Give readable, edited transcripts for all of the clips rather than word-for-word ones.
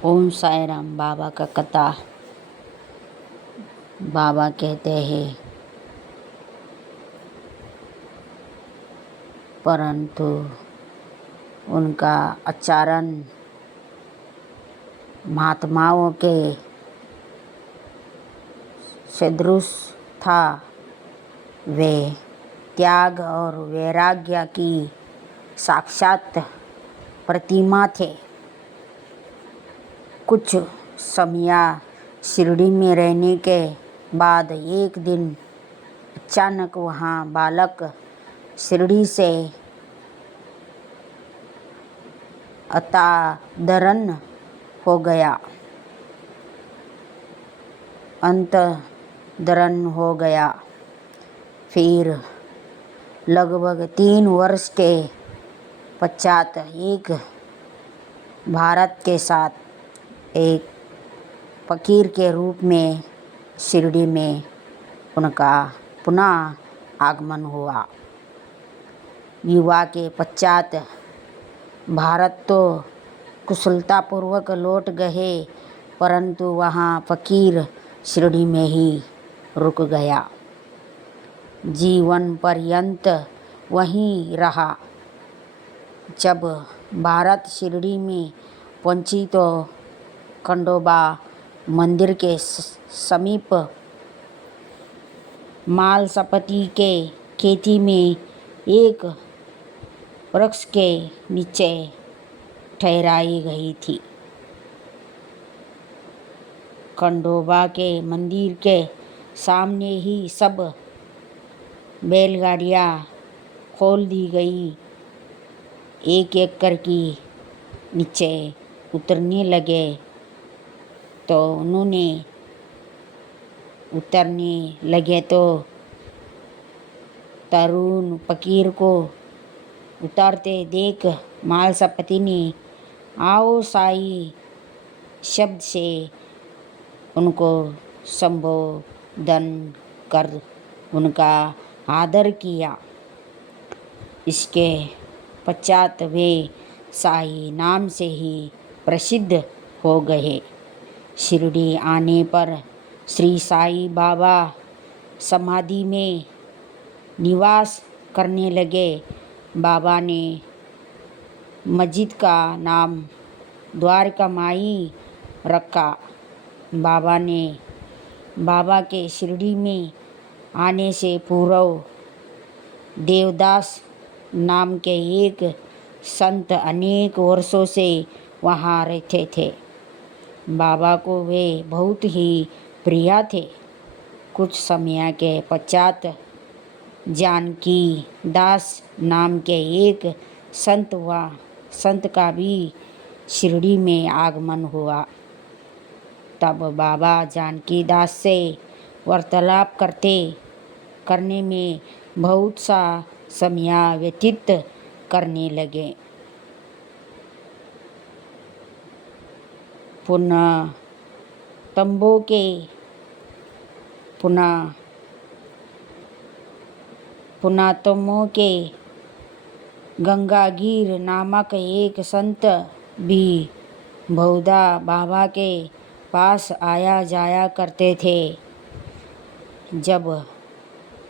ओम साई राम। बाबा का कथा। बाबा कहते हैं, परंतु उनका आचरण महात्माओं के सदृश था। वे त्याग और वैराग्य की साक्षात प्रतिमा थे। कुछ समय शिरडी में रहने के बाद एक दिन अचानक वहाँ बालक शिरडी से अंतर्धान हो गया। फिर लगभग 3 वर्ष के पश्चात एक भारत के साथ एक फकीर के रूप में शिरडी में उनका पुनः आगमन हुआ। विवाह के पश्चात भारत तो कुशलतापूर्वक लौट गए, परंतु वहाँ फकीर शिरडी में ही रुक गया। जीवन पर्यंत वहीं रहा। जब भारत शिरडी में पहुंची तो खंडोबा मंदिर के समीप मालसपति के खेती में एक वृक्ष के नीचे ठहराई गई थी। खंडोबा के मंदिर के सामने ही सब बैलगाड़ियाँ खोल दी गई। एक एक करके नीचे उतरने लगे तो तरुण फकीर को उतरते देख मालसपति ने आओ साई शब्द से उनको संबोधन कर उनका आदर किया। इसके पश्चात वे साई नाम से ही प्रसिद्ध हो गए। शिरडी आने पर श्री साई बाबा समाधि में निवास करने लगे। बाबा ने मस्जिद का नाम द्वारकामाई रखा। बाबा के शिरडी में आने से पूर्व देवदास नाम के एक संत अनेक वर्षों से वहाँ रहते थे। बाबा को वे बहुत ही प्रिय थे। कुछ समय के पश्चात जानकी दास नाम के एक संत का भी शिरडी में आगमन हुआ। तब बाबा जानकी दास से वार्तालाप करने में बहुत सा समय व्यतीत करने लगे। पुनातमो के गंगागीर नामक एक संत भी बहुधा बाबा के पास आया जाया करते थे। जब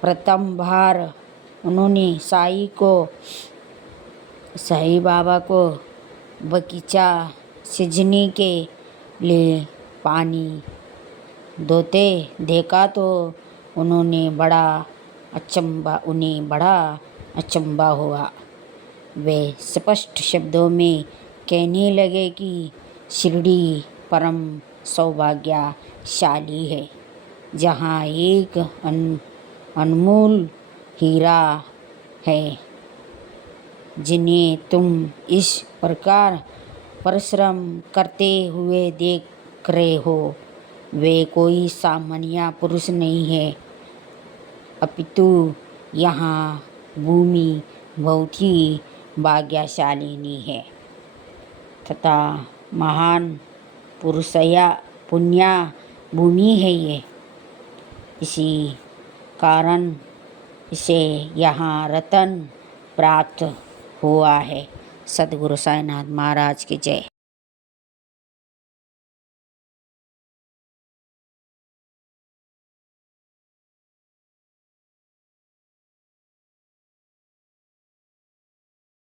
प्रथम बार उन्होंने साई बाबा को बगीचा सींचने के लिए पानी देते देखा तो उन्हें बड़ा अचंभा हुआ। वे स्पष्ट शब्दों में कहने लगे कि शिरडी परम सौभाग्यशाली है, जहाँ एक अनमोल हीरा है जिन्हें तुम इस प्रकार परिश्रम करते हुए देख रहे हो। वे कोई सामान्य पुरुष नहीं है, अपितु यहाँ भूमि बहुत ही भाग्यशालिनी है तथा महान पुण्य भूमि है ये। इसी कारण इसे यहाँ रतन प्राप्त हुआ है। सद्गुरु साईनाथ महाराज की जय।